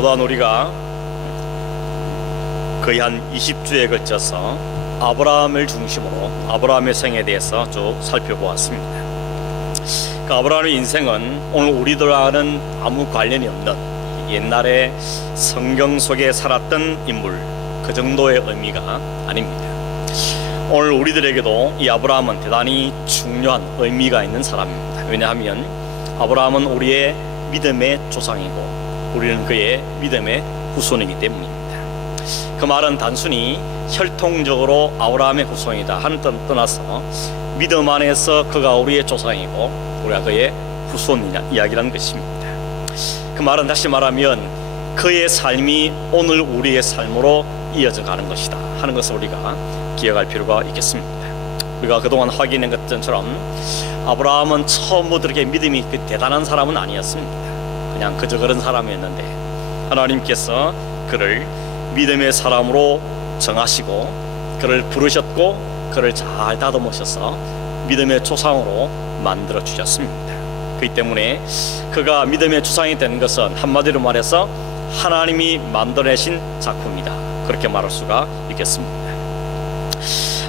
또한 우리가 거의 한 20주에 걸쳐서 아브라함을 중심으로 아브라함의 생에 대해서 쭉 살펴보았습니다. 그 아브라함의 인생은 오늘 우리들과는 아무 관련이 없는 옛날에 성경 속에 살았던 인물, 그 정도의 의미가 아닙니다. 오늘 우리들에게도 이 아브라함은 대단히 중요한 의미가 있는 사람입니다. 왜냐하면 아브라함은 우리의 믿음의 조상이고 우리는 그의 믿음의 후손이기 때문입니다. 그 말은 단순히 혈통적으로 아브라함의 후손이다 하는 뜻 떠나서 믿음 안에서 그가 우리의 조상이고 우리가 그의 후손이냐 이야기라는 것입니다. 그 말은 다시 말하면 그의 삶이 오늘 우리의 삶으로 이어져 가는 것이다 하는 것을 우리가 기억할 필요가 있겠습니다. 우리가 그동안 확인한 것처럼 아브라함은 처음부터 이렇게 믿음이 대단한 사람은 아니었습니다. 그냥 그저 그런 사람이었는데 하나님께서 그를 믿음의 사람으로 정하시고 그를 부르셨고 그를 잘 다듬으셔서 믿음의 조상으로 만들어 주셨습니다. 그렇기 때문에 그가 믿음의 조상이 된 것은 한마디로 말해서 하나님이 만들어내신 작품이다, 그렇게 말할 수가 있겠습니다.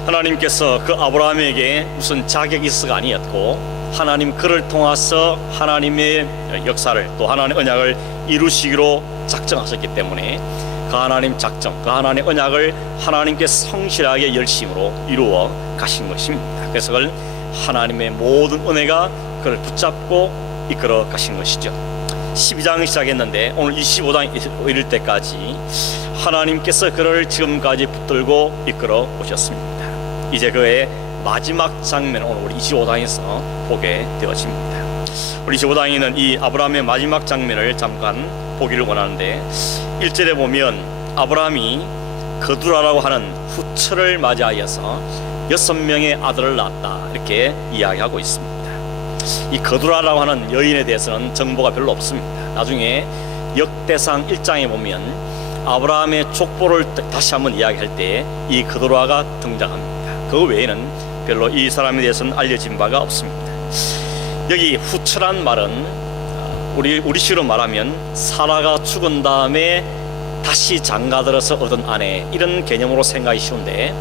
하나님께서 그 아브라함에게 무슨 자격이 있어가 아니었고 하나님 그를 통해서 하나님의 역사를 또 하나님의 언약을 이루시기로 작정하셨기 때문에 그 하나님 작정, 그 하나님의 언약을 하나님께 성실하게 열심으로 이루어 가신 것입니다. 그래서 그걸 하나님의 모든 은혜가 그를 붙잡고 이끌어 가신 것이죠. 12장 시작했는데 오늘 25장 이를 때까지 하나님께서 그를 지금까지 붙들고 이끌어 오셨습니다. 이제 그의 마지막 장면을 오늘 우리 25장에서 보게 되어집니다. 우리 25장에는 이 아브라함의 마지막 장면을 잠깐 보기를 원하는데 1절에 보면 아브라함이 거두라라고 하는 후처를 맞이하여서 6명의 아들을 낳았다 이렇게 이야기하고 있습니다. 이 거두라라고 하는 여인에 대해서는 정보가 별로 없습니다. 나중에 역대상 1장에 보면 아브라함의 족보를 다시 한번 이야기할 때 이 거두라가 등장합니다. 그 외에는 별로 이 사람에 대해서는 알려진 바가 없습니다. 여기 후처란 말은 우리식으로 말하면 사라가 죽은 다음에 다시 장가들어서 얻은 아내, 이런 개념으로 생각이 쉬운데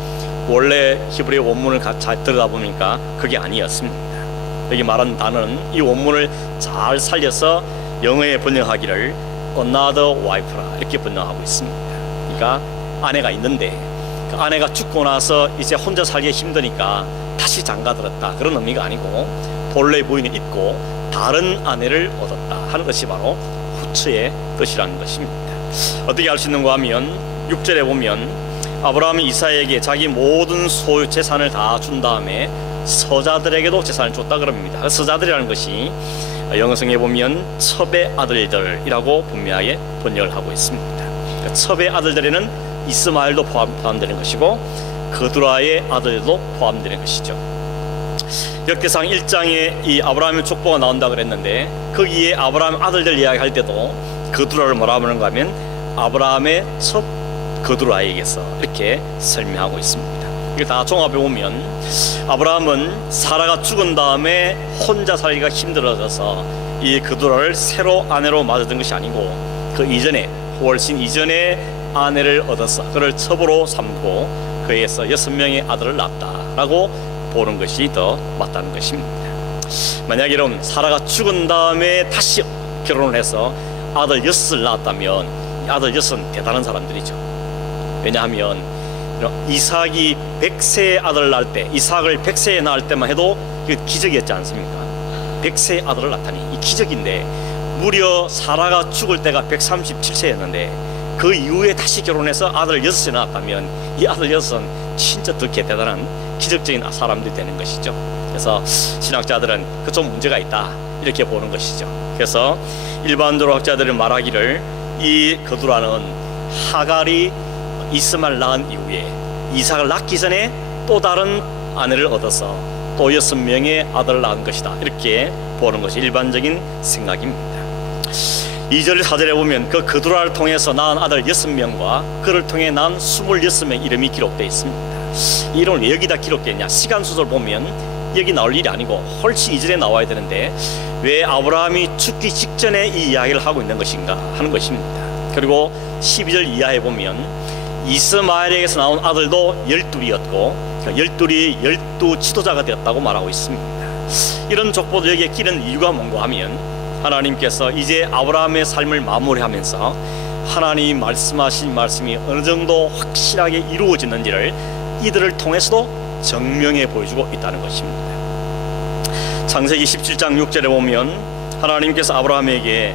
원래 히브리 원문을 잘 들여다보니까 그게 아니었습니다. 여기 말한 단어는 이 원문을 잘 살려서 영어에 번역하기를 another wife라 이렇게 번역하고 있습니다. 그러니까 아내가 있는데 그 아내가 죽고 나서 이제 혼자 살기 힘드니까 다시 장가들었다, 그런 의미가 아니고 본래 부인이 있고 다른 아내를 얻었다 하는 것이 바로 후처의 뜻이라는 것입니다. 어떻게 알 수 있는가 하면 6절에 보면 아브라함이 이삭에게 자기 모든 소유 재산을 다 준 다음에 서자들에게도 재산을 줬다 그럽니다. 서자들이라는 것이 영어성에 보면 첩의 아들들이라고 분명하게 번역을 하고 있습니다. 첩의 아들들에는 이스마엘도 포함되는 것이고 거두라의 아들도 포함되는 것이죠. 역대상 1장에 이 아브라함의 족보가 나온다 그랬는데 거기에 아브라함 아들들 이야기할 때도 거두라를 뭐라고 하는가 하면 아브라함의 첩 거두라에게서 이렇게 설명하고 있습니다. 이게 다 종합해 보면 아브라함은 사라가 죽은 다음에 혼자 살기가 힘들어져서 이 거두라를 새로 아내로 맞아든 것이 아니고 그 이전에 훨씬 이전에 아내를 얻어서 그를 첩으로 삼고 그에서 6명의 아들을 낳았다라고 보는 것이 더 맞다는 것입니다. 만약 여러분 사라가 죽은 다음에 다시 결혼을 해서 아들 6을 낳았다면 이 아들 6은 대단한 사람들이죠. 왜냐하면 이삭이 100세의 아들을 낳을 때, 이삭을 100세에 낳을 때만 해도 기적이었지 않습니까? 100세의 아들을 낳다니 이 기적인데 무려 사라가 죽을 때가 137세였는데 그 이후에 다시 결혼해서 아들 6을 낳았다면 이 아들 6은 진짜 더 대단한 기적적인 사람들이 되는 것이죠. 그래서 신학자들은 그 좀 문제가 있다 이렇게 보는 것이죠. 그래서 일반적으로 학자들은 말하기를 이 거두라는 하갈이 이스마엘 낳은 이후에 이삭을 낳기 전에 또 다른 아내를 얻어서 또 6명의 아들을 낳은 것이다 이렇게 보는 것이 일반적인 생각입니다. 2절 4절에 보면 그 거두라를 통해서 낳은 아들 6명과 그를 통해 낳은 26명 이름이 기록되어 있습니다. 이 이름을 왜 여기다 기록했냐, 시간 순서를 보면 여기 나올 일이 아니고 훨씬 이전에 나와야 되는데 왜 아브라함이 죽기 직전에 이 이야기를 하고 있는 것인가 하는 것입니다. 그리고 12절 이하에 보면 이스마엘에게서 나온 아들도 12이었고 12이 12 지도자가 되었다고 말하고 있습니다. 이런 족보도 여기에 끼는 이유가 뭔가 하면 하나님께서 이제 아브라함의 삶을 마무리하면서 하나님이 말씀하신 말씀이 어느 정도 확실하게 이루어지는지를 이들을 통해서도 증명해 보여주고 있다는 것입니다. 창세기 17장 6절에 보면 하나님께서 아브라함에게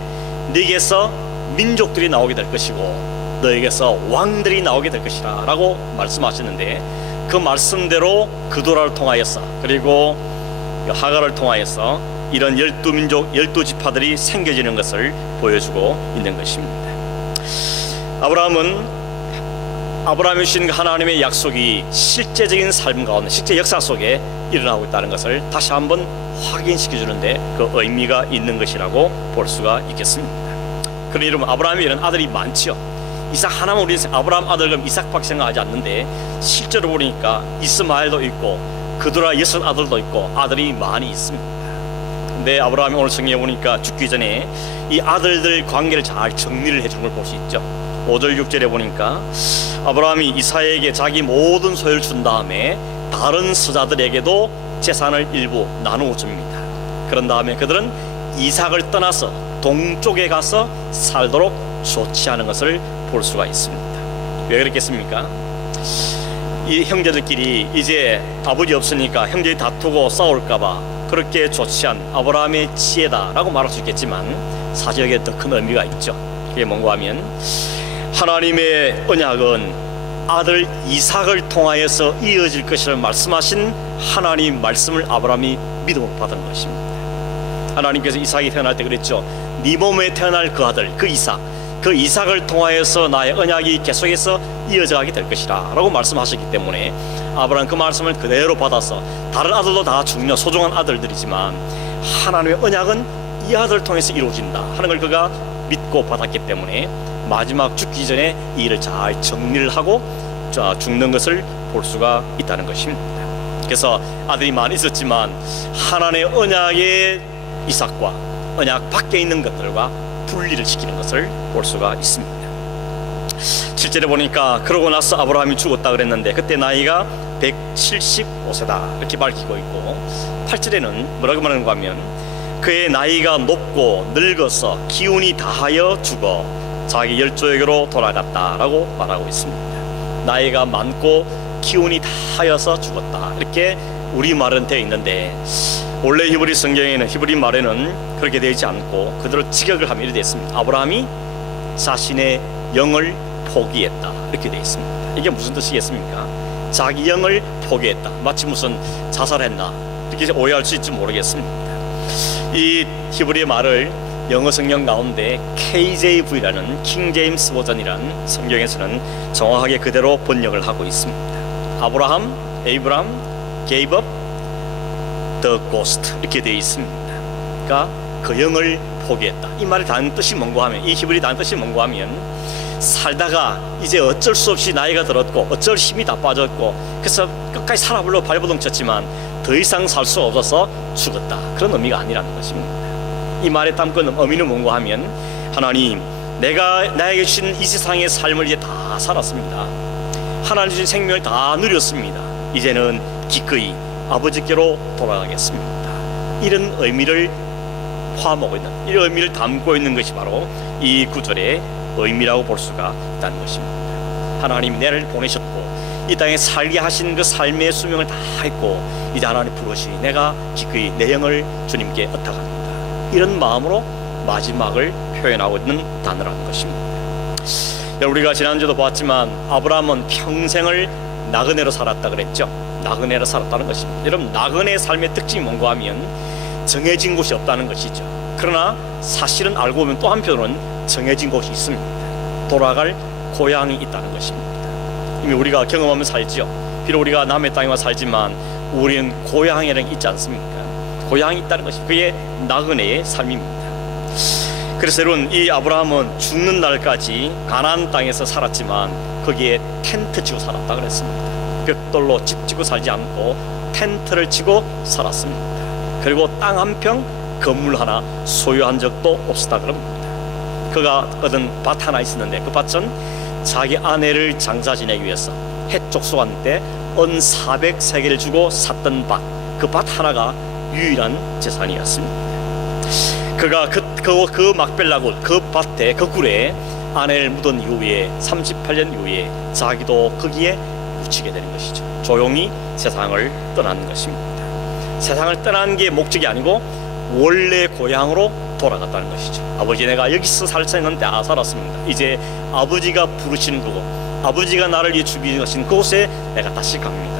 네게서 민족들이 나오게 될 것이고 너에게서 왕들이 나오게 될 것이라 라고 말씀하셨는데, 그 말씀대로 그도라를 통하여서 그리고 하갈을 통하여서 이런 12민족 12지파들이 생겨지는 것을 보여주고 있는 것입니다. 아브라함이 주신 하나님의 약속이 실제적인 삶 가운데, 실제 역사 속에 일어나고 있다는 것을 다시 한번 확인시켜 주는데 그 의미가 있는 것이라고 볼 수가 있겠습니다. 그런 이름 아브라함이 이런 아들이 많지요. 이삭 하나만 우리 아브라함 아들 그럼 이삭밖에 생각하지 않는데, 실제로 보니까 이스마엘도 있고 그도라 6 아들도 있고 아들이 많이 있습니다. 근데 아브라함이 오늘 성경에 보니까 죽기 전에 이 아들들 관계를 잘 정리를 해주는 걸 볼 수 있죠. 5절 6절에 보니까 아브라함이 이삭에게 자기 모든 소유를 준 다음에 다른 서자들에게도 재산을 일부 나누어 줍니다. 그런 다음에 그들은 이삭을 떠나서 동쪽에 가서 살도록 조치하는 것을 볼 수가 있습니다. 왜 그렇겠습니까? 이 형제들끼리 이제 아버지 없으니까 형제들이 다투고 싸울까봐 그렇게 조치한 아브라함의 지혜다라고 말할 수 있겠지만, 사실 여기에 더 큰 의미가 있죠. 그게 뭔가 하면 하나님의 언약은 아들 이삭을 통하여서 이어질 것이라고 말씀하신 하나님 말씀을 아브라함이 믿음으로 받은 것입니다. 하나님께서 이삭이 태어날 때 그랬죠. 네 몸에 태어날 그 아들 그 이삭을 통하여서 나의 언약이 계속해서 이어져가게 될 것이라 라고 말씀하셨기 때문에 아브라함 그 말씀을 그대로 받아서, 다른 아들도 다 중요한 소중한 아들들이지만 하나님의 언약은 이 아들을 통해서 이루어진다 하는 걸 그가 믿고 받았기 때문에 마지막 죽기 전에 이 일을 잘 정리를 하고 죽는 것을 볼 수가 있다는 것입니다. 그래서 아들이 많이 있었지만 하나님의 언약의 이삭과 언약 밖에 있는 것들과 분리를 시키는 것을 볼 수가 있습니다. 7절에 보니까 그러고 나서 아브라함이 죽었다 그랬는데 그때 나이가 175세다 이렇게 밝히고 있고, 8절에는 뭐라고 말하는가 하면 그의 나이가 높고 늙어서 기운이 다하여 죽어 자기 열조에게로 돌아갔다라고 말하고 있습니다. 나이가 많고 기운이 다하여서 죽었다 이렇게 우리말은 되어 있는데, 원래 히브리 성경에는, 히브리 말에는 그렇게 되어 있지 않고 그대로 직역을 하면 이렇게 되어 있습니다. 아브라함이 자신의 영을 포기했다 이렇게 되어 있습니다. 이게 무슨 뜻이겠습니까? 자기 영을 포기했다, 마치 무슨 자살했나 이렇게 오해할 수 있을지 모르겠습니다. 이 히브리 말을 영어 성경 가운데 KJV라는 킹 제임스 버전이라는 성경에서는 정확하게 그대로 번역을 하고 있습니다. 아브라함 gave up the ghost 이렇게 되어 있습니다. 그러니까 그 영을 포기했다. 이 말이 다른 뜻이 뭔가 하면, 이 히브리 다른 뜻이 뭔가 하면 살다가 이제 어쩔 수 없이 나이가 들었고 어쩔 힘이 다 빠졌고 그래서 끝까지 살아보려고 발버둥 쳤지만 더 이상 살 수 없어서 죽었다, 그런 의미가 아니라는 것입니다. 이 말에 담고 있는 의미는 뭔가 하면, 하나님 내가 나에게 주신 이 세상의 삶을 이제 다 살았습니다. 하나님 주신 생명을 다 누렸습니다. 이제는 기꺼이 아버지께로 돌아가겠습니다. 이런 의미를 포함하고 있는, 이런 의미를 담고 있는 것이 바로 이 구절의 의미라고 볼 수가 있다는 것입니다. 하나님 나를 보내셨고 이 땅에 살게 하신 그 삶의 수명을 다 했고 이제 하나님 부르시니 내가 기꺼이 내 영을 주님께 엇탁합니다. 이런 마음으로 마지막을 표현하고 있는 단어라는 것입니다. 우리가 지난주도 봤지만 아브라함은 평생을 나그네로 살았다 그랬죠. 나그네로 살았다는 것입니다. 여러분, 나그네의 삶의 특징이 뭔가 하면 정해진 곳이 없다는 것이죠. 그러나 사실은 알고 보면 또 한편으로는 정해진 곳이 있습니다. 돌아갈 고향이 있다는 것입니다. 이미 우리가 경험하면 살지요. 비록 우리가 남의 땅에 와 살지만 우리는 고향이라는 게 있지 않습니까? 고향이 있다는 것이 그게 나그네의 삶입니다. 그래서 여러분, 이 아브라함은 죽는 날까지 가나안 땅에서 살았지만 거기에 텐트 치고 살았다 그랬습니다. 벽돌로 집 지고 살지 않고 텐트를 치고 살았습니다. 그리고 땅 한 평 건물 하나 소유한 적도 없었다 그럽니다. 그가 얻은 밭 하나 있었는데 그 밭은 자기 아내를 장사 지내기 위해서 해족수한 때 은 400세겔 주고 샀던 밭, 그 밭 하나가 유일한 재산이었습니다. 그가 그 막벨라굴, 그 밭에, 그 굴에 아내를 묻은 이후에 38년 이후에 자기도 거기에 묻히게 되는 것이죠. 조용히 세상을 떠나는 것입니다. 세상을 떠나는 게 목적이 아니고 원래 고향으로 돌아갔다는 것이죠. 아버지, 내가 여기서 살 생은 다 살았습니다. 이제 아버지가 부르시는 그곳, 아버지가 나를 위해 준비하신 그곳에 내가 다시 갑니다.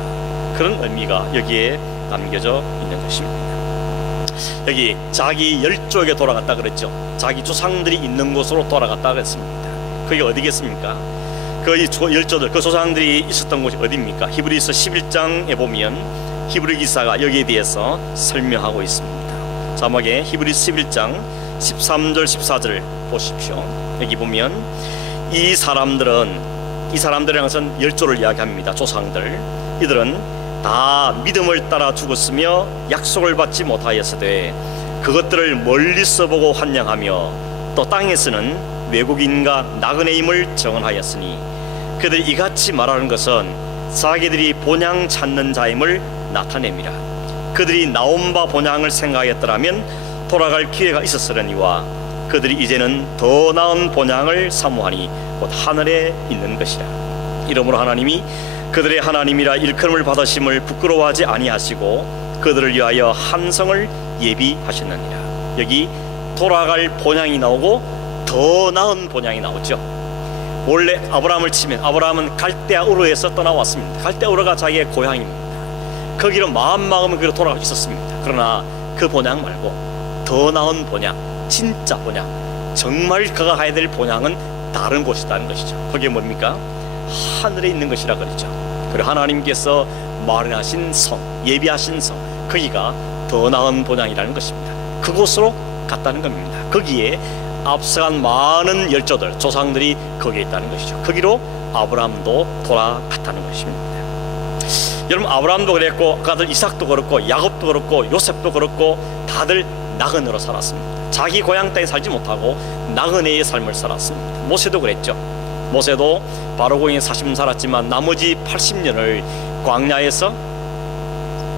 그런 의미가 여기에 담겨져 있는 것입니다. 여기 자기 열조에게 돌아갔다 그랬죠. 자기 조상들이 있는 곳으로 돌아갔다 그랬습니다. 그게 어디겠습니까? 그 열조들, 그 조상들이 있었던 곳이 어디입니까? 히브리서 11장에 보면 히브리 기사가 여기에 대해서 설명하고 있습니다. 자막에 히브리서 11장 13절 14절 보십시오. 여기 보면 이 사람들이라는 것은 열조를 이야기합니다. 조상들, 이들은 다 믿음을 따라 죽었으며 약속을 받지 못하였으되 그것들을 멀리서 보고 환영하며 또 땅에서는 외국인과 나그네임을 정언하였으니 그들이 이같이 말하는 것은 자기들이 본향 찾는 자임을 나타냅니다. 그들이 나온 바 본향을 생각하였더라면 돌아갈 기회가 있었으려니와 그들이 이제는 더 나은 본향을 사모하니 곧 하늘에 있는 것이라. 이러므로 하나님이 그들의 하나님이라 일컬음을 받으심을 부끄러워하지 아니하시고 그들을 위하여 한 성을 예비하셨느니라. 여기 돌아갈 본향이 나오고 더 나은 본향이 나오죠. 원래 아브라함을 치면 아브라함은 갈대아 우르에서 떠나왔습니다. 갈대아 우르가 자기의 고향입니다. 거기로 마음먹으면 그로 돌아갈 수 있었습니다. 그러나 그 본향 말고 더 나은 본향, 진짜 본향, 정말 그가 가야 될 본향은 다른 곳이라는 것이죠. 그게 뭡니까? 하늘에 있는 것이라 그러죠. 그리고 하나님께서 마련하신 성, 예비하신 성, 거기가 더 나은 본향이라는 것입니다. 그곳으로 갔다는 겁니다. 거기에 앞서간 많은 열조들, 조상들이 거기에 있다는 것이죠. 거기로 아브라함도 돌아갔다는 것입니다. 여러분, 아브라함도 그랬고 그 아들 이삭도 그렇고 야곱도 그렇고 요셉도 그렇고 다들 나그네로 살았습니다. 자기 고향 땅에 살지 못하고 나그네의 삶을 살았습니다. 모세도 그랬죠. 모세도 바로고잉에 40년 살았지만 나머지 80년을 광야에서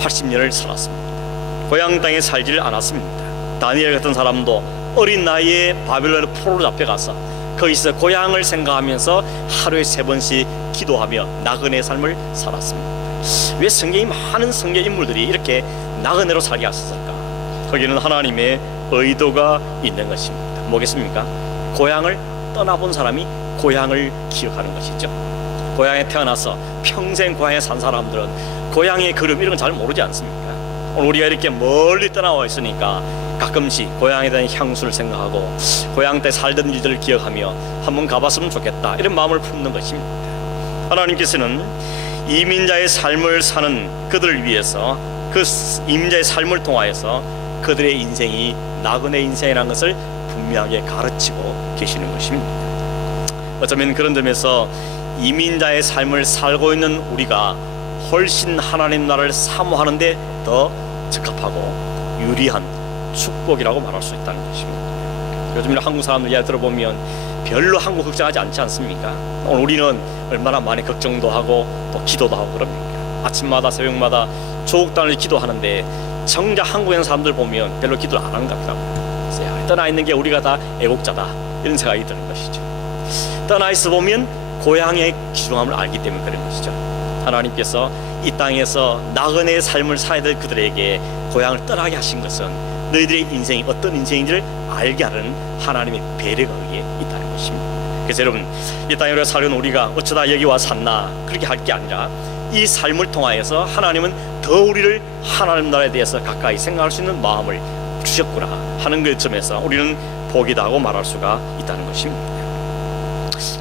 80년을 살았습니다. 고향 땅에 살지를 않았습니다. 다니엘 같은 사람도 어린 나이에 바벨론의 포로로 잡혀가서 거기서 고향을 생각하면서 하루에 3번씩 기도하며 나그네 삶을 살았습니다. 왜 성경이 많은 성경 인물들이 이렇게 나그네로 살게 하셨을까? 거기는 하나님의 의도가 있는 것입니다. 뭐겠습니까? 고향을 떠나본 사람이 고향을 기억하는 것이죠. 고향에 태어나서 평생 고향에 산 사람들은 고향의 그름 이런 건 잘 모르지 않습니까? 오늘 우리가 이렇게 멀리 떠나와 있으니까 가끔씩 고향에 대한 향수를 생각하고 고향 때 살던 일들을 기억하며 한번 가봤으면 좋겠다, 이런 마음을 품는 것입니다. 하나님께서는 이민자의 삶을 사는 그들을 위해서 그 이민자의 삶을 통하여서 그들의 인생이 나그네 인생이라는 것을 분명하게 가르치고 계시는 것입니다. 어쩌면 그런 점에서 이민자의 삶을 살고 있는 우리가 훨씬 하나님 나라를 사모하는데 더 적합하고 유리한 축복이라고 말할 수 있다는 것입니다. 요즘 한국 사람들 이야기 들어보면 별로 한국 걱정하지 않지 않습니까? 오늘 우리는 얼마나 많이 걱정도 하고 또 기도도 하고 그럽니까? 아침마다 새벽마다 조국 단을 기도하는데 정작 한국에 있는 사람들 보면 별로 기도를 안 하는 것 같더라고요. 떠나 있는 게 우리가 다 애국자다, 이런 생각이 드는 것이죠. 떠나 있어 보면 고향의 귀중함을 알기 때문에 그런 것이죠. 하나님께서 이 땅에서 나그네의 삶을 살아야 될 그들에게 고향을 떠나게 하신 것은 너희들의 인생이 어떤 인생인지를 알게 하는 하나님의 배려가 여기에 있다는 것입니다. 그래서 여러분, 이 땅에 살는 우리가 어쩌다 여기 와 샀나 그렇게 할 게 아니라 이 삶을 통하여서 하나님은 더 우리를 하나님 나라에 대해서 가까이 생각할 수 있는 마음을 주셨구나 하는 그 점에서 우리는 복이다 하고 말할 수가 있다는 것입니다.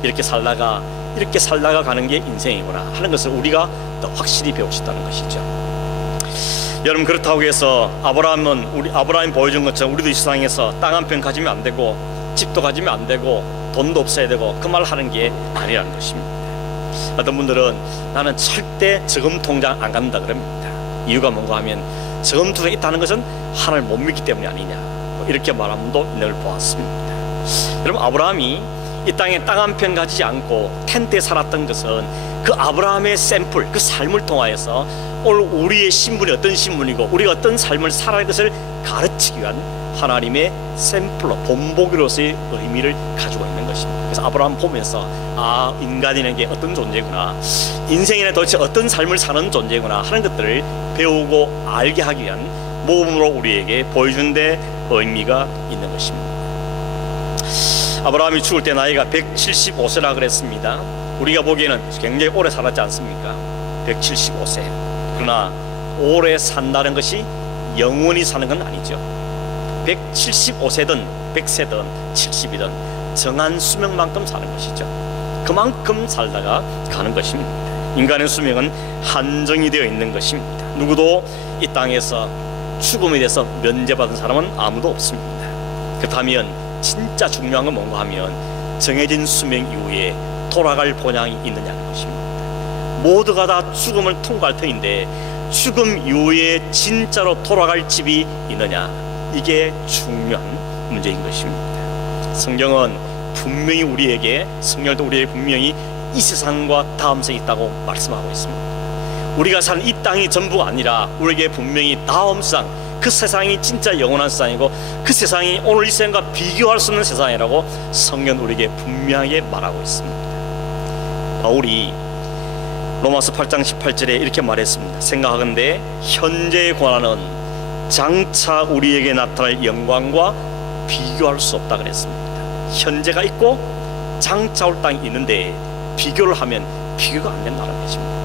이렇게 살다가 가는 게 인생이구나 하는 것을 우리가 더 확실히 배우고 싶다는 것이죠. 여러분, 그렇다고 해서 아브라함이 보여준 것처럼 우리도 이 세상에서 땅 한 평 가지면 안 되고 집도 가지면 안 되고 돈도 없어야 되고 그 말을 하는 게 아니라는 것입니다. 어떤 분들은 나는 절대 저금 통장 안 간다 그럽니다. 이유가 뭔가 하면 저금 통장이 있다는 것은 하나님을 못 믿기 때문이 아니냐, 이렇게 말하는 분도 있는 걸 보았습니다. 여러분, 아브라함이 이 땅에 땅 한 편 가지지 않고 텐트에 살았던 것은 그 아브라함의 샘플, 그 삶을 통하여서 오늘 우리의 신분이 어떤 신분이고 우리가 어떤 삶을 살아야 할 것을 가르치기 위한 하나님의 샘플로, 본보기로서의 의미를 가지고 있는 것입니다. 그래서 아브라함 보면서 인간이라는 게 어떤 존재구나, 인생에는 도대체 어떤 삶을 사는 존재구나 하는 것들을 배우고 알게 하기 위한 모범으로 우리에게 보여준 데 의미가 있는 것입니다. 아브라함이 죽을 때 나이가 175세라 그랬습니다. 우리가 보기에는 굉장히 오래 살았지 않습니까? 175세. 그러나 오래 산다는 것이 영원히 사는 건 아니죠. 175세든 100세든 70이든 정한 수명만큼 사는 것이죠. 그만큼 살다가 가는 것입니다. 인간의 수명은 한정이 되어 있는 것입니다. 누구도 이 땅에서 죽음에 대해서 면제받은 사람은 아무도 없습니다. 그렇다면 진짜 중요한 건 뭔가 하면 정해진 수명 이후에 돌아갈 본향이 있느냐는 것입니다. 모두가 다 죽음을 통과할 터인데 죽음 이후에 진짜로 돌아갈 집이 있느냐, 이게 중요한 문제인 것입니다. 성경은 분명히 우리에게, 성경도 우리에게 분명히 이 세상과 다음 생이 있다고 말씀하고 있습니다. 우리가 사는 이 땅이 전부가 아니라 우리에게 분명히 다음 세상, 그 세상이 진짜 영원한 세상이고 그 세상이 오늘 이 세상과 비교할 수 없는 세상이라고 성경은 우리에게 분명하게 말하고 있습니다. 바울이 로마서 8장 18절에 이렇게 말했습니다. 생각하건대 현재의 고난은 장차 우리에게 나타날 영광과 비교할 수 없다 그랬습니다. 현재가 있고 장차 올 땅이 있는데 비교를 하면 비교가 안 된다는 것입니다.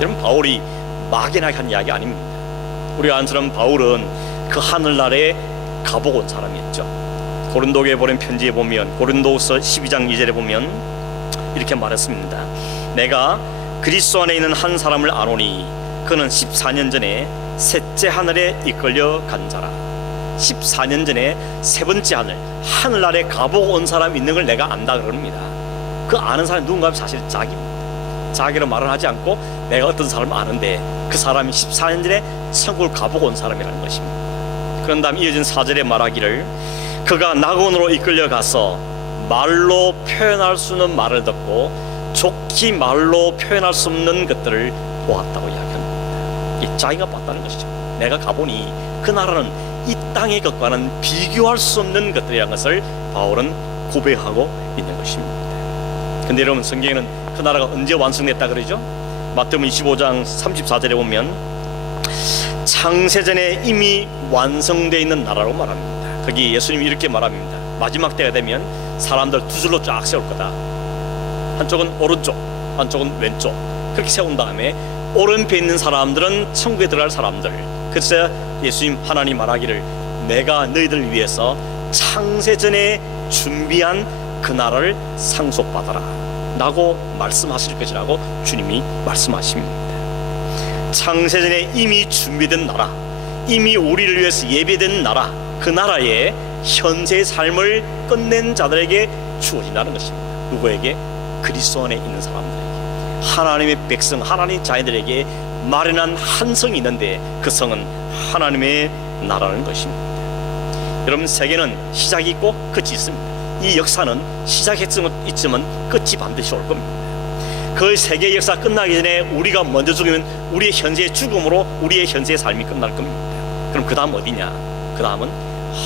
여러분, 바울이 막연하게 한 이야기 아닙니다. 우리가 아는 처럼 바울은 그 하늘나라에 가보고 온 사람이었죠. 고린도교에 보낸 편지에 보면, 고린도서 12장 2절에 보면 이렇게 말했습니다. 내가 그리스도 안에 있는 한 사람을 아노니 그는 14년 전에 셋째 하늘에 이끌려 간 자라. 14년 전에 세 번째 하늘 아래 가보고 온 사람이 있는 걸 내가 안다 그럽니다. 그 아는 사람이 누군가 하면 사실 자기입니다. 자기로 말을 하지 않고 내가 어떤 사람을 아는데 그 사람이 14년 전에 천국을 가보고 온 사람이라는 것입니다. 그런 다음 이어진 4절에 말하기를 그가 낙원으로 이끌려 가서 말로 표현할 수 없는 말을 듣고 좋게 말로 표현할 수 없는 것들을 보았다고 이야기합니다. 이 자기가 봤다는 것이죠. 내가 가보니 그 나라는 이 땅의 것과는 비교할 수 없는 것들이라는 것을 바울은 고백하고 있는 것입니다. 근데 여러분, 성경에는 그 나라가 언제 완성됐다 그러죠? 마태복음 25장 34절에 보면 창세전에 이미 완성되어 있는 나라로 말합니다. 거기 예수님이 이렇게 말합니다. 마지막 때가 되면 사람들 두 줄로 쫙 세울 거다. 한쪽은 오른쪽, 한쪽은 왼쪽, 그렇게 세운 다음에 오른편에 있는 사람들은 천국에 들어갈 사람들. 그래서 예수님, 하나님 말하기를 내가 너희들 위해서 창세전에 준비한 그 나라를 상속받아라 라고 말씀하실 것이라고 주님이 말씀하십니다. 창세전에 이미 준비된 나라, 이미 우리를 위해서 예배된 나라, 그 나라의 현재의 삶을 끝낸 자들에게 주어진다는 것입니다. 누구에게? 그리스도 안에 있는 사람들에게, 하나님의 백성, 하나님의 자녀들에게 마련한 한 성이 있는데 그 성은 하나님의 나라는 것입니다. 여러분, 세계는 시작이 있고 끝이 있습니다. 이 역사는 시작했지만 끝이 반드시 올 겁니다. 그 세계의 역사 끝나기 전에 우리가 먼저 죽으면 우리의 현재의 죽음으로 우리의 현재의 삶이 끝날 겁니다. 그럼 그 다음 어디냐? 그 다음은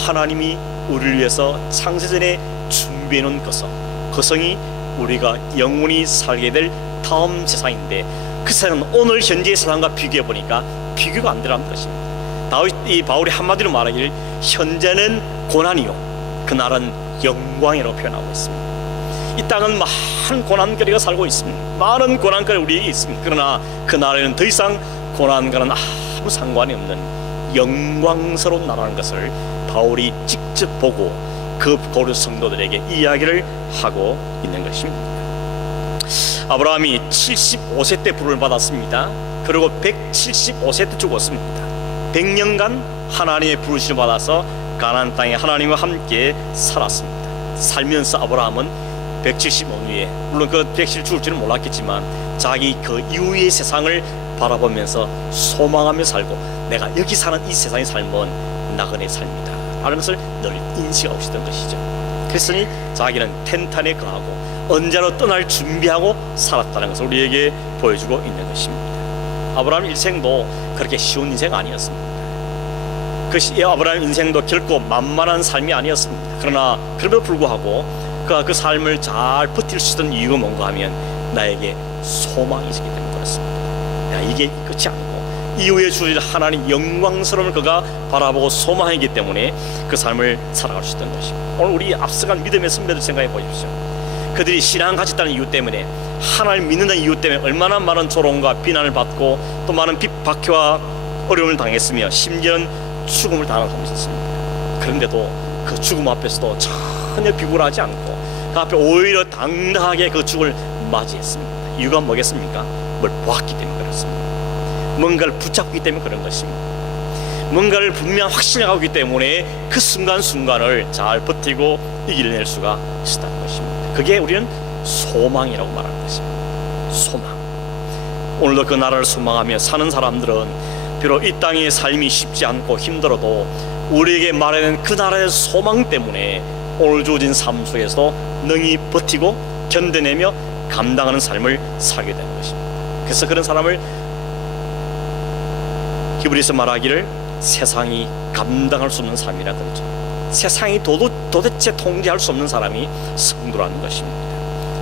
하나님이 우리를 위해서 창세전에 준비해 놓은 그 성, 그 성이 우리가 영원히 살게 될 다음 세상인데 그 세상은 오늘 현재의 세상과 비교해 보니까 비교가 안 되라는 것입니다. 이 바울이 한마디로 말하기를 현재는 고난이요 그 날은 영광이라고 표현하고 있습니다. 이 땅은 많은 고난거리가 살고 있습니다. 많은 고난거리 우리에게 있습니다. 그러나 그 나라에는 더 이상 고난과는 아무 상관이 없는 영광스러운 나라는 것을 바울이 직접 보고 그 고려 성도들에게 이야기를 하고 있는 것입니다. 아브라함이 75세 때 부름을 받았습니다. 그리고 175세 때 죽었습니다. 100년간 하나님의 부르심을 받아서 가나안 땅에 하나님과 함께 살았습니다. 살면서 아브라함은 175년 후에, 물론 그 100실 죽을 줄은 몰랐겠지만 자기 그 이후의 세상을 바라보면서 소망하며 살고 내가 여기 사는 이 세상의 삶은 나그네 삶이다 라는 것을 늘 인식하고 있었던 것이죠. 그랬으니 자기는 텐트 안에 거하고 언제나 떠날 준비하고 살았다는 것을 우리에게 보여주고 있는 것입니다. 아브라함 일생도 그렇게 쉬운 인생 아니었습니다. 아브라함 인생도 결코 만만한 삶이 아니었습니다. 그러나 그럼에도 불구하고 그가 그 삶을 잘 버틸 수 있던 이유가 뭔가 하면 나에게 소망이 있었기 때문에 그렇습니다. 이게 끝이 아니고 이후에 주실 하나님 영광스러움을 그가 바라보고 소망했기 때문에 그 삶을 살아갈 수 있던 것입니다. 오늘 우리 앞서간 믿음의 선배들 생각해 보십시오. 그들이 신앙 가졌다는 이유 때문에, 하나님 믿는다는 이유 때문에 얼마나 많은 조롱과 비난을 받고 또 많은 박해와 어려움을 당했으며 심지어는 죽음을 당한 사람이 있었습니다. 그런데도 그 죽음 앞에서도 전혀 비굴하지 않고 그 앞에 오히려 당당하게 그 죽음을 맞이했습니다. 이유가 뭐겠습니까? 뭘 보았기 때문에 그렇습니다. 뭔가를 붙잡기 때문에 그런 것입니다. 뭔가를 분명 확신하고 있기 때문에 그 순간순간을 잘 버티고 이겨낼 수가 있었다는 것입니다. 그게 우리는 소망이라고 말하는 것입니다. 소망. 오늘도 그 나라를 소망하며 사는 사람들은 비록 이 땅의 삶이 쉽지 않고 힘들어도 우리에게 말하는 그 나라의 소망 때문에 오늘 주어진 삶 속에서도 능히 버티고 견뎌내며 감당하는 삶을 살게 되는 것입니다. 그래서 그런 사람을 히브리서 말하기를 세상이 감당할 수 없는 삶이라 그러죠. 세상이 도대체 통제할 수 없는 사람이 성도라는 것입니다.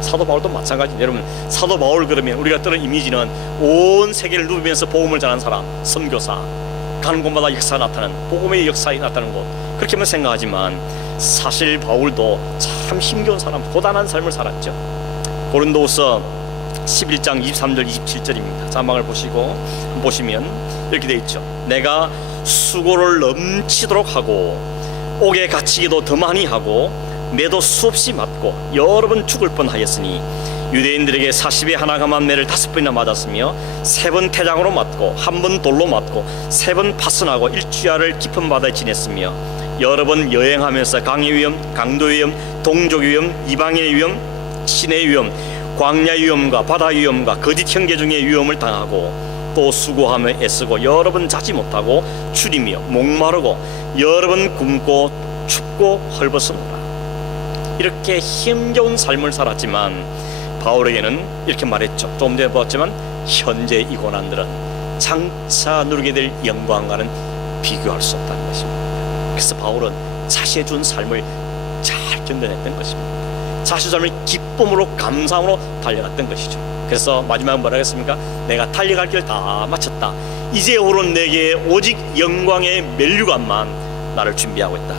사도 바울도 마찬가지입니다. 여러분, 사도 바울 그러면 우리가 뜨는 이미지는 온 세계를 누비면서 복음을 전하는 사람, 선교사, 가는 곳마다 역사가 나타나는, 복음의 역사가 나타나는 곳, 그렇게만 생각하지만 사실 바울도 참 힘겨운 사람, 고단한 삶을 살았죠. 고린도후서 11장 23절 27절입니다. 자막을 보시면 이렇게 되어 있죠. 내가 수고를 넘치도록 하고 옥에 갇히기도 더 많이 하고 매도 수없이 맞고 여러 번 죽을 뻔하였으니 유대인들에게 40에 하나 감한 매를 5번이나 맞았으며 3번 태장으로 맞고 1번 돌로 맞고 3번 파선하고 일주야를 깊은 바다에 지냈으며 여러 번 여행하면서 강의 위험, 강도의 위험, 동족의 위험, 이방인의 위험, 신의 위험, 광야의 위험과 바다 위험과 거짓 형제 중의 위험을 당하고 또 수고하며 애쓰고 여러 번 자지 못하고 추리며 목마르고 여러 번 굶고 춥고 헐벗었노라. 이렇게 힘겨운 삶을 살았지만 바울에게는 이렇게 말했죠. 조금 전에 봤지만 현재 이 고난들은 장차 누리게 될 영광과는 비교할 수 없다는 것입니다. 그래서 바울은 자신의 준 삶을 잘 견뎌냈던 것입니다. 자신의 삶을 기쁨으로 감사함으로 달려갔던 것이죠. 그래서 마지막에 뭐라 했습니까? 내가 달려갈 길 다 마쳤다. 이제후로 내게 오직 영광의 면류관만 나를 준비하고 있다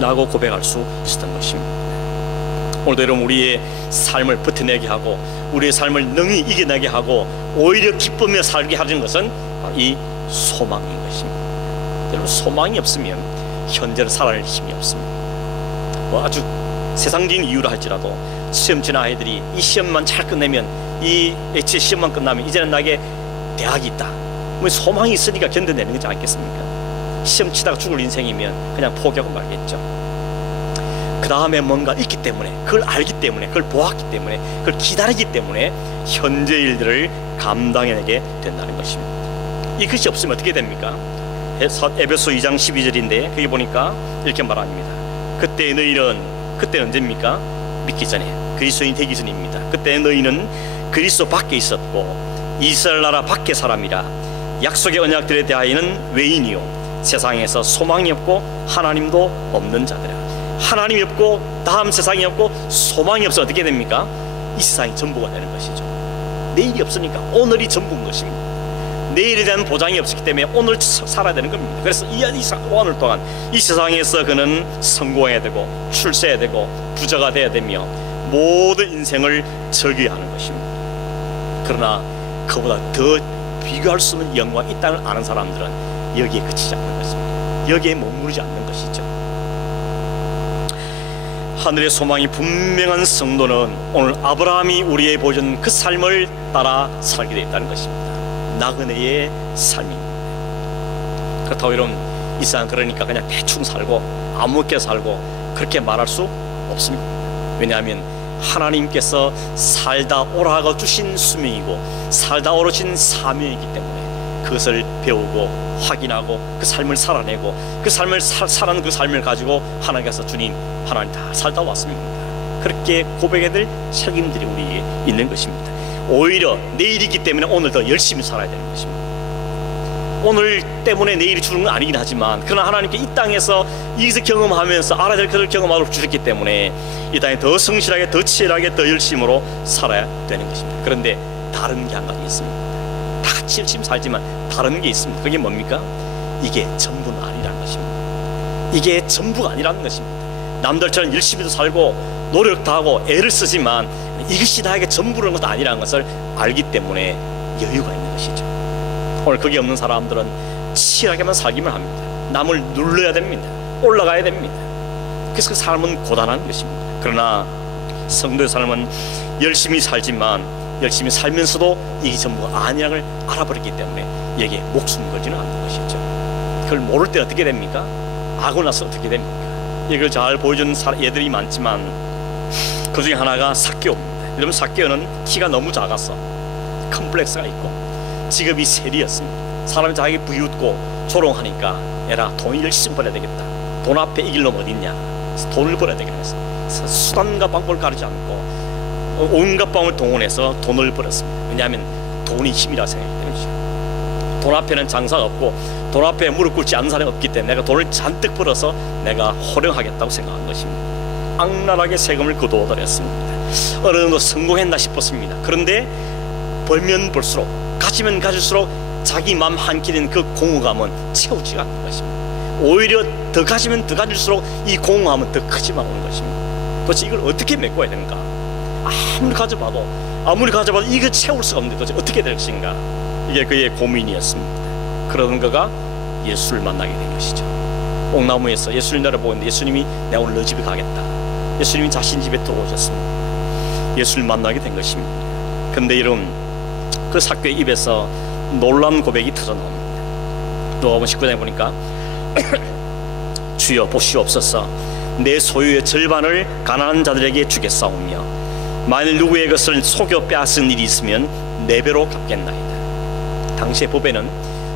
라고 고백할 수 있었던 것입니다. 오늘도 여러분, 우리의 삶을 버텨내게 하고 우리의 삶을 능히 이겨내게 하고 오히려 기쁘며 살게 하는 것은 이 소망인 것입니다. 여러분, 소망이 없으면 현재를 살아낼 힘이 없습니다. 아주 세상적인 이유로 할지라도 시험 치는 아이들이 이 시험만 잘 끝내면, 이 H 시험만 끝나면 이제는 나에게 대학이 있다, 뭐 소망이 있으니까 견뎌내는 거지 않겠습니까? 시험 치다가 죽을 인생이면 그냥 포기하고 말겠죠. 그 다음에 뭔가 있기 때문에, 그걸 알기 때문에, 그걸 보았기 때문에, 그걸 기다리기 때문에 현재 일들을 감당해내게 된다는 것입니다. 이것이 없으면 어떻게 됩니까? 에베소 2장 12절인데 거기 보니까 이렇게 말합니다. 그때 언제입니까? 믿기 전에, 그리스도인 되기 전입니다. 그때 너희는 그리스도 밖에 있었고 이스라엘 나라 밖의 사람이라 약속의 언약들에 대하여는 외인이요 세상에서 소망이 없고 하나님도 없는 자들아. 하나님이 없고 다음 세상이 없고 소망이 없어 어떻게 됩니까? 이 세상이 전부가 되는 것이죠. 내일이 없으니까 오늘이 전부인 것입니다. 내일에 대한 보장이 없었기 때문에 오늘 살아야 되는 겁니다. 그래서 오늘 동안 이 세상에서 그는 성공해야 되고 출세해야 되고 부자가 돼야 되며 모든 인생을 즐겨야 하는 것입니다. 그러나 그보다 더 비교할 수 없는 영광이 있다는 아는 사람들은 여기에 그치지 않는 것입니다. 여기에 머무르지 않는 것이죠. 하늘의 소망이 분명한 성도는 오늘 아브라함이 우리에게 보여준 그 삶을 따라 살게 되어 있다는 것입니다. 나그네의 삶입니다. 그렇다고 여러분, 이 세상 그러니까 그냥 대충 살고 아무렇게 살고 그렇게 말할 수 없습니다. 왜냐하면 하나님께서 살다 오라고 주신 수명이고 살다 오르신 사명이기 때문에 그것을 배우고 확인하고 그 삶을 살아내고 그 삶을 살아는 그 삶을 가지고 하나님께서 주님 하나님 다 살다 왔습니다. 그렇게 고백해야 될 책임들이 우리에게 있는 것입니다. 오히려 내일이기 때문에 오늘 더 열심히 살아야 되는 것입니다. 오늘 때문에 내일이 주는 건 아니긴 하지만 그러나 하나님께 이 땅에서 이것을 경험하면서 알아야 될 것을 경험하도록 주셨기 때문에 이 땅에 더 성실하게 더 치열하게 더 열심으로 살아야 되는 것입니다. 그런데 다른 게 한 가지 있습니다. 다 같이 열심히 살지만 다른 게 있습니다. 그게 뭡니까? 이게 전부는 아니라는 것입니다. 이게 전부가 아니라는 것입니다. 남들처럼 열심히도 살고 노력도 하고 애를 쓰지만 이것이 나에게 전부라는 것도 아니라는 것을 알기 때문에 여유가 있는 것이죠. 오늘 그게 없는 사람들은 치열하게만 살기만 합니다. 남을 눌러야 됩니다. 올라가야 됩니다. 그래서 그 삶은 고단한 것입니다. 그러나 성도의 삶은 열심히 살지만 열심히 살면서도 이게 전부가 아니라는 걸 알아버렸기 때문에 여기에 목숨 걸지는 않는 것이죠. 그걸 모를 때 어떻게 됩니까? 아고 나서 어떻게 됩니까? 이걸 잘 보여주는 예들이 많지만 그 중에 하나가 삭개오입니다. 여러분, 삭개오는 키가 너무 작아서 컴플렉스가 있고 직업이 세리였습니다. 사람이 자기 부유웃고 조롱하니까 에라 돈을 열심히 벌어야 되겠다. 돈 앞에 이길 놈 어딨냐. 돈을 벌어야 되겠다 해서 수단과 방법을 가리지 않고 온갖 방법을 동원해서 돈을 벌었습니다. 왜냐하면 돈이 힘이라 생각이 되는 것이죠. 돈 앞에는 장사가 없고 돈 앞에 무릎 꿇지 않는 사람이 없기 때문에 내가 돈을 잔뜩 벌어서 내가 호령하겠다고 생각한 것입니다. 악랄하게 세금을 거두어들였습니다. 어느 정도 성공했나 싶었습니다. 그런데 벌면 벌수록 가지면 가질수록 자기 마음 한켠인 그 공허감은 채우지가 않는 것입니다. 오히려 더 가지면 더 가질수록 이 공허함은 더 크지만 오는 것입니다. 도대체 이걸 어떻게 메꿔야 되는가? 아무리 가져봐도 이거 채울 수가 없는데 도대체 어떻게 될 것인가? 이게 그의 고민이었습니다. 그러던 그가 예수를 만나게 된 것이죠. 옥나무에서 예수님 나를 보고 있는데 예수님이 내가 오늘 너 집에 가겠다. 예수님이 자신 집에 들어오셨습니다. 예수를 만나게 된 것입니다. 그런데 이런 그 삭개의 입에서 놀라운 고백이 터져나옵니다. 누가복음 19장에 보니까 주여 보시옵소서, 내 소유의 절반을 가난한 자들에게 주겠사오며 만일 누구의 것을 속여 빼앗은 일이 있으면 4배로 갚겠나이다. 당시의 법에는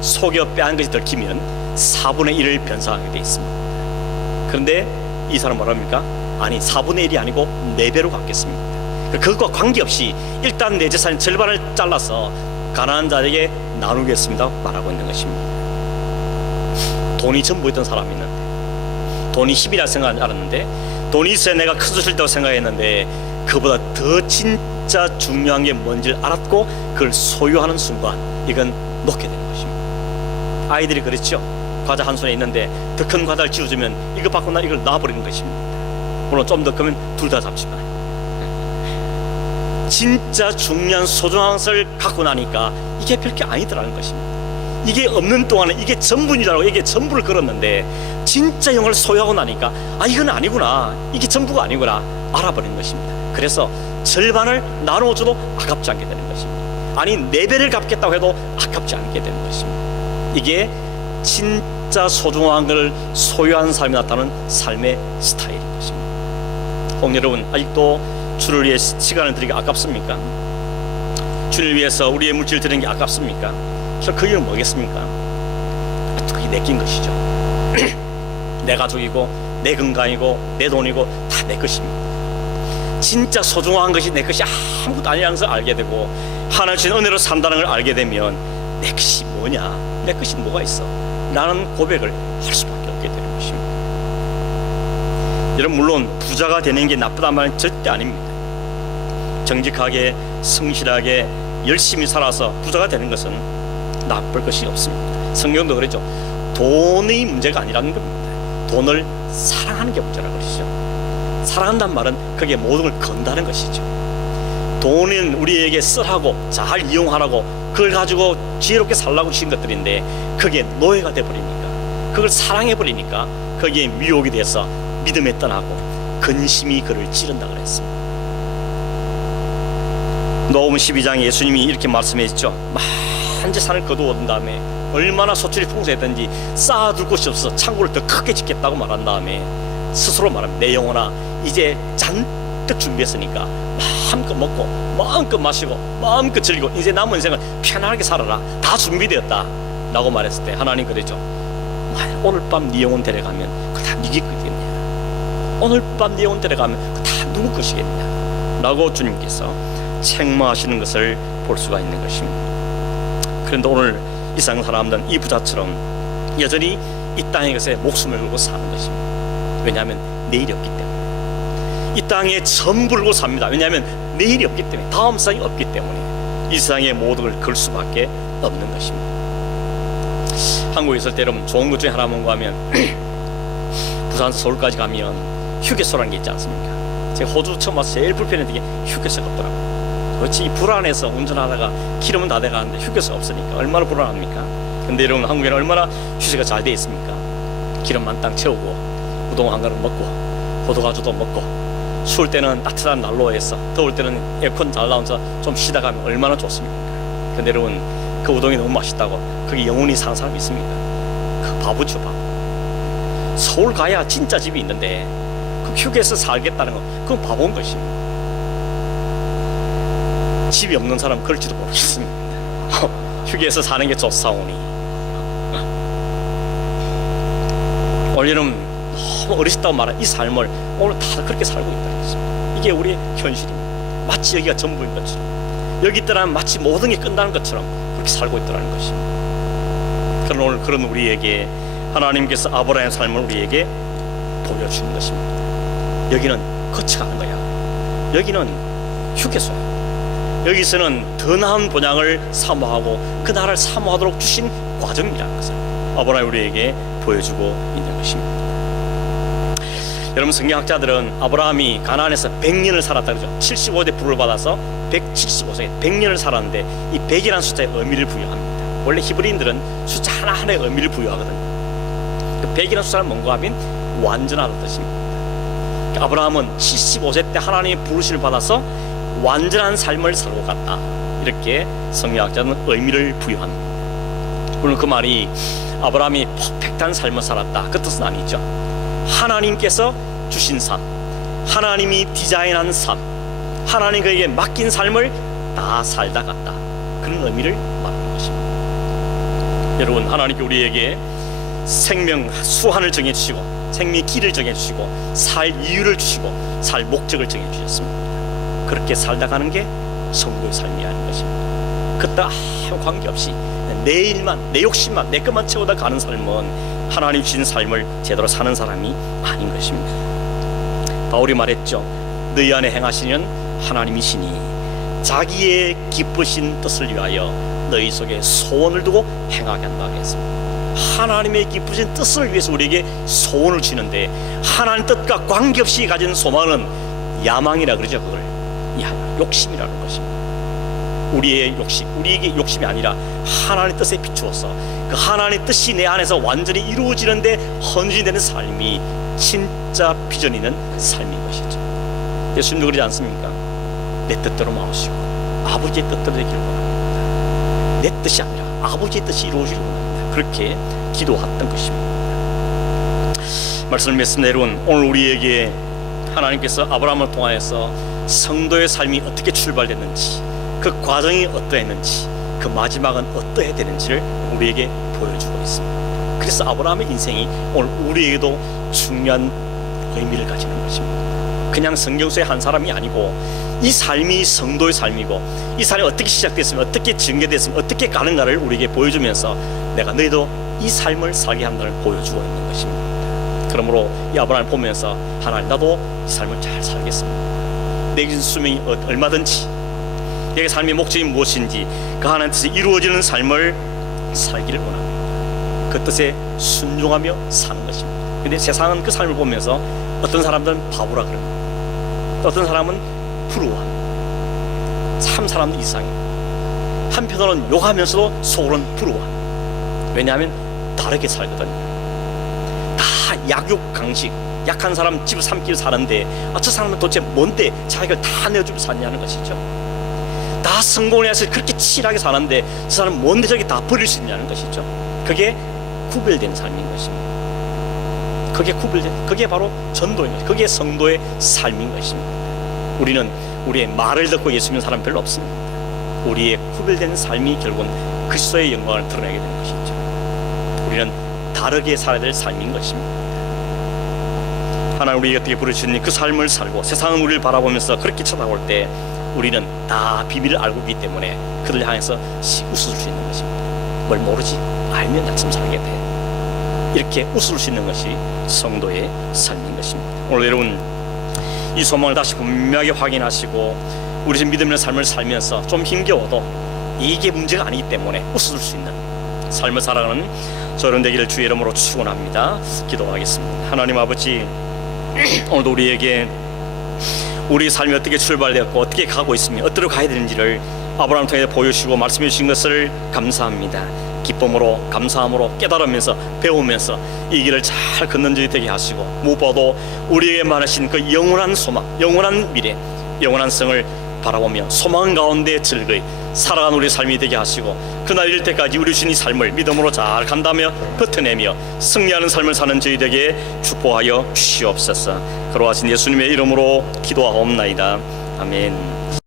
속여 빼앗은 것이 들키면 4분의 1을 변상하게 되어 있습니다. 그런데 이 사람 뭐랍니까? 아니 4분의 1이 아니고 4배로 갚겠습니다. 그것과 관계없이 일단 내 재산의 절반을 잘라서 가난한 자에게 나누겠습니다 말하고 있는 것입니다. 돈이 전부였던 사람이 있는데, 돈이 힘이라 생각 알았는데, 돈이 있어야 내가 큰 소리를 있다고 생각했는데 그보다 더 진짜 중요한 게 뭔지를 알았고 그걸 소유하는 순간 이건 놓게 되는 것입니다. 아이들이 그렇죠. 과자 한 손에 있는데 더 큰 과자를 쥐어주면 이거 받고 나 이걸 놔버리는 것입니다. 물론 좀 더 크면 둘 다 잡지만 진짜 중요한 소중한 것을 갖고 나니까 이게 별게 아니더라는 것입니다. 이게 없는 동안에 이게 전부이라고 이게 전부를 걸었는데 진짜 영을 소유하고 나니까 아 이건 아니구나, 이게 전부가 아니구나 알아버린 것입니다. 그래서 절반을 나눠줘도 아깝지 않게 되는 것입니다. 아니 4배를 갚겠다고 해도 아깝지 않게 되는 것입니다. 이게 진짜 소중한 걸 소유한 삶이 나타나는 삶의 스타일인 것입니다. 여러분, 아직도 주를 위해 시간을 드리기 아깝습니까? 주를 위해서 우리의 물질을 드리는 게 아깝습니까? 그래서 그 이유는 뭐겠습니까? 그게 내낀 것이죠. 내 가족이고 내 건강이고 내 돈이고 다 내 것입니다. 진짜 소중한 것이 내 것이 아무것도 아니라는 것을 알게 되고 하나님 주신 은혜로 산다는 걸 알게 되면 내 것이 뭐냐, 내 것이 뭐가 있어 라는 고백을 할 수밖에 없게 되는 것입니다. 여러분, 물론 부자가 되는 게 나쁘단 말은 절대 아닙니다. 정직하게 성실하게 열심히 살아서 부자가 되는 것은 나쁠 것이 없습니다. 성경도 그러죠. 돈의 문제가 아니라는 겁니다. 돈을 사랑하는 게 문제라는 것이죠. 사랑한다는 말은 그게 모든 걸 건다는 것이죠. 돈은 우리에게 쓰라고 잘 이용하라고 그걸 가지고 지혜롭게 살라고 주신 것들인데 그게 노예가 돼버리니까, 그걸 사랑해버리니까 거기에 미혹이 돼서 믿음에 떠나고 근심이 그를 찌른다 그랬습니다. 누가복음 12장에 예수님이 이렇게 말씀했죠. 많은 재산을 거두어온 다음에 얼마나 소출이 풍성했든지 쌓아둘 곳이 없어서 창고를 더 크게 짓겠다고 말한 다음에 스스로 말합니다. 내 영혼아, 이제 잔뜩 준비했으니까 마음껏 먹고 마음껏 마시고 마음껏 즐기고 이제 남은 인생을 편안하게 살아라, 다 준비되었다 라고 말했을 때 하나님 그러죠. 오늘 밤 네 영혼 데려가면 그거 다 네게 것이겠냐, 오늘 밤 네 영혼 데려가면 그거 다 누구 것이겠냐 라고 주님께서 책망하시는 것을 볼 수가 있는 것입니다. 그런데 오늘 이 세상 사람들은 이 부자처럼 여전히 이 땅의 것에 목숨을 걸고 사는 것입니다. 왜냐하면 내일이 없기 때문에. 이 땅에 전부를 걸고 삽니다. 왜냐하면 내일이 없기 때문에, 다음 세상이 없기 때문에 이 세상의 모든 걸 걸 수밖에 없는 것입니다. 한국에 있을 때 여러분 좋은 것 중에 하나 뭔가 하면 부산에서 서울까지 가면 휴게소라는 게 있지 않습니까? 제가 호주 처음 와서 제일 불편했던 게 휴게소가 없더라고요. 그렇지, 불안해서 운전하다가 기름은 다 돼가는데 휴게소가 없으니까 얼마나 불안합니까? 근데 여러분 한국에는 얼마나 휴게소가 잘 돼 있습니까? 기름 만땅 채우고 우동 한 그릇 먹고 포도가주도 먹고, 추울 때는 따뜻한 난로에서, 더울 때는 에어컨 잘 나오면서 좀 쉬다 가면 얼마나 좋습니까? 근데 여러분 그 우동이 너무 맛있다고 거기 영원히 사는 사람이 있습니까? 그 바보죠, 바보. 서울 가야 진짜 집이 있는데 그 휴게소 살겠다는 건 그건 바보인 것입니다. 집이 없는 사람 그럴지도 모르겠습니다. 휴게소 사는 게 좋사오니. 오늘 여러분 너무 어리석다고 말한 이 삶을 오늘 다 그렇게 살고 있다는 것입니다. 이게 우리의 현실입니다. 마치 여기가 전부인 것처럼, 여기 있더라면 마치 모든 게 끝나는 것처럼 그렇게 살고 있다는 것입니다. 그런 오늘 그런 우리에게 하나님께서 아브라함의 삶을 우리에게 보여주는 것입니다. 여기는 거쳐가는 거야. 여기는 휴게소야. 여기서는 더 나은 본향을 사모하고 그 나라를 사모하도록 주신 과정이라는 것을 아브라함이 우리에게 보여주고 있는 것입니다. 여러분 성경학자들은 아브라함이 가나안에서 100년을 살았다 그러죠. 75대 부를 받아서 175세 100년을 살았는데 이 100이라는 숫자에 의미를 부여합니다. 원래 히브리인들은 숫자 하나하나에 의미를 부여하거든요. 그 100이라는 숫자는 뭔가 하면 완전하다는 뜻입니다. 그러니까 아브라함은 75세 때 하나님의 부르심을 받아서 완전한 삶을 살고 갔다, 이렇게 성경학자는 의미를 부여합니다. 물론 그 말이 아브라함이 퍼펙트한 삶을 살았다 그 뜻은 아니죠. 하나님께서 주신 삶, 하나님이 디자인한 삶, 하나님 그에게 맡긴 삶을 다 살다 갔다, 그런 의미를 말하는 것입니다. 여러분 하나님께 우리에게 생명 수완을 정해주시고 생명의 길을 정해주시고 살 이유를 주시고 살 목적을 정해주셨습니다. 그렇게 살다 가는 게 성도의 삶이라는 것입니다. 그것과 아무 관계없이 내 일만, 내 욕심만, 내 것만 채우다 가는 삶은 하나님 주신 삶을 제대로 사는 사람이 아닌 것입니다. 바울이 말했죠. 너희 안에 행하시는 하나님이시니 자기의 기쁘신 뜻을 위하여 너희 속에 소원을 두고 행하게 한다고 했습니다. 하나님의 기쁘신 뜻을 위해서 우리에게 소원을 주는데 하나님 뜻과 관계없이 가진 소망은 야망이라 그러죠. 그걸 욕심이라는 것입니다. 우리의 욕심, 우리에게 욕심이 아니라 하나님의 뜻에 비추어서 그 하나님의 뜻이 내 안에서 완전히 이루어지는데 헌신이 되는 삶이 진짜 비전 있는 삶인 것이죠. 예수님도 그러지 않습니까? 내 뜻대로 마시고 아버지의 뜻대로 되기를 원합니다. 내 뜻이 아니라 아버지의 뜻이 이루어지기를 원합니다. 그렇게 기도했던 것입니다. 말씀을 맺습니다. 여러분 오늘 우리에게 하나님께서 아브라함을 통하여서 성도의 삶이 어떻게 출발됐는지, 그 과정이 어떠했는지, 그 마지막은 어떠해야 되는지를 우리에게 보여주고 있습니다. 그래서 아브라함의 인생이 오늘 우리에게도 중요한 의미를 가지는 것입니다. 그냥 성경 속의 한 사람이 아니고 이 삶이 성도의 삶이고 이 삶이 어떻게 시작됐으면 어떻게 전개됐으면 어떻게 가는가를 우리에게 보여주면서 내가 너희도 이 삶을 살게 한다는 걸 보여주고 있는 것입니다. 그러므로 이 아브라함을 보면서 하나님 나도 이 삶을 잘 살겠습니다. 내 수명이 얼마든지 내 삶의 목적이 무엇인지 그 하나님 뜻이 이루어지는 삶을 살기를 원합니다. 그 뜻에 순종하며 사는 것입니다. 그런데 세상은 그 삶을 보면서 어떤 사람들은 바보라 그럽니다. 어떤 사람은 부러워합니다. 참 사람들 이상해요. 한편으로는 욕하면서도 속으로는 부러워합니다. 왜냐하면 다르게 살거든요. 다 약육 강식, 약한 사람 집을 삼키려 사는데 저 사람은 도대체 뭔데 자기를 다 내어주고 사냐는 것이죠. 다 성공을 해서 그렇게 치밀하게 사는데 저 사람은 뭔데 저기 다 버릴 수 있냐는 것이죠. 그게 구별된 삶인 것입니다. 그게 바로 전도인 것입니다. 그게 성도의 삶인 것입니다. 우리는 우리의 말을 듣고 예수 믿는 사람 별로 없습니다. 우리의 구별된 삶이 결국은 그리스도의 영광을 드러내게 되는 것이죠. 우리는 다르게 살아야 될 삶인 것입니다. 하나님 우리에게 어떻게 부르시니 그 삶을 살고 세상은 우리를 바라보면서 그렇게 쳐다볼 때 우리는 다 비밀을 알고 있기 때문에 그들 향해서 웃을 수 있는 것입니다. 뭘 모르지? 알면 나처럼 살게 돼. 이렇게 웃을 수 있는 것이 성도의 삶인 것입니다. 오늘 여러분 이 소망을 다시 분명하게 확인하시고 우리 믿음의 삶을 살면서 좀 힘겨워도 이게 문제가 아니기 때문에 웃을 수 있는 삶을 살아가는 저런 되기를 주의 이름으로 축원합니다. 기도하겠습니다. 하나님 아버지, 오늘도 우리에게 우리 삶이 어떻게 출발되었고 어떻게 가고 있으며 어디로 가야 되는지를 아브라함을 통해 보여주시고 말씀해 주신 것을 감사합니다. 기쁨으로 감사함으로 깨달으면서 배우면서 이 길을 잘 걷는 저희 되게 하시고 무엇보다도 우리에게 말하신 그 영원한 소망, 영원한 미래, 영원한 성을 바라보며 소망 가운데 즐거이 살아가는 우리의 삶이 되게 하시고 그날 이를 때까지 우리 주신 이 삶을 믿음으로 잘 간다며 버텨내며 승리하는 삶을 사는 저희에게 축복하여 주시옵소서. 그러하신 예수님의 이름으로 기도하옵나이다. 아멘.